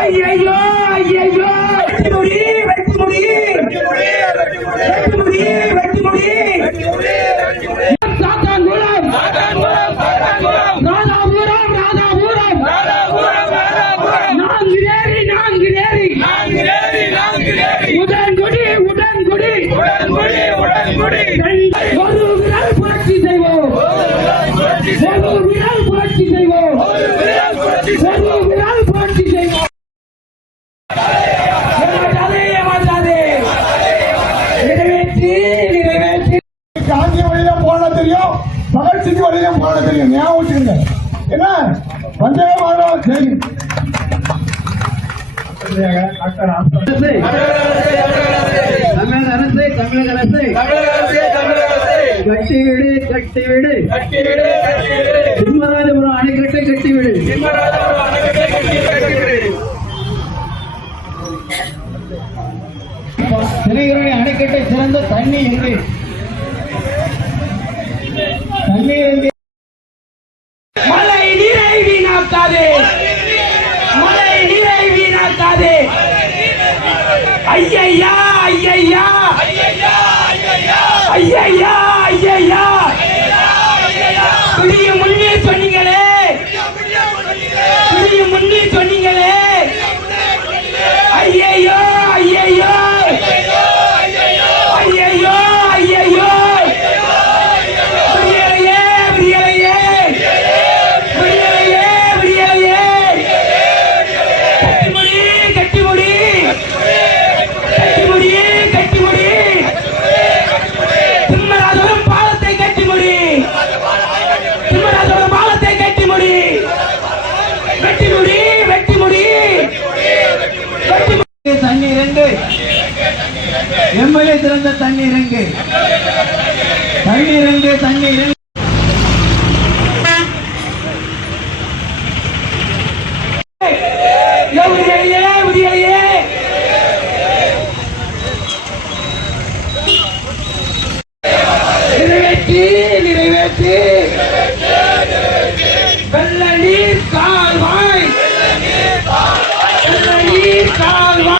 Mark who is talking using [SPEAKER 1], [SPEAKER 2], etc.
[SPEAKER 1] ஐயோ ஐயோ வெட்டி முடி வெட்டி முடி. வெட்டி முடி வெட்டி முடி. வெட்டி முடி வெட்டி முடி வெட்டி முடி வெட்டி முடி சாத்தான் குலம் சாத்தான் குலம் சாத்தான் குலம் ராதா ஊரம் ராதா ஊரம் ராதா ஊரம் ராதா ஊரம் நான்கு நேரி நான்கு நேரி. நான்கு நேரி நான்கு நேரி உடன்குடி உடன்குடி. உடன்குடி உடன்குடி ஒரு விரல் புரட்சி செய்வோம். ஒரு விரல் புரட்சி செய்வோம். ஒரு விரல் புரட்சி செய்வோம்.
[SPEAKER 2] தெரியும். பகல் வழியிலும் போராட தெரியும். ஞாபகம் வச்சுக்கோங்க. என்ன? வந்தே
[SPEAKER 3] டாக்டர் அரசு தமிழக அரசு தமிழக அரசு கட்டிவிடு கட்டிவிடு. சிம்மராஜபுரம் அணைக்கட்டை கட்டிவிடு.
[SPEAKER 4] திரையுரணி அணைக்கட்டை சிறந்த தண்ணி எங்கே? தண்ணீர்
[SPEAKER 1] மழை நீரை வீணாக்காதே மழை நீரை வீணாக்காதே ஐயையா ஐயையா. ஐயையா ஐயையா.
[SPEAKER 4] எம்எல்ஏ திறந்த தண்ணீர் எங்கே தண்ணீர் எங்கே தண்ணீர்
[SPEAKER 1] நிறைவேற்றி நிறைவேற்றி. வெள்ள நீர் கால்வாய். வெள்ள நீர் கால்வாய்.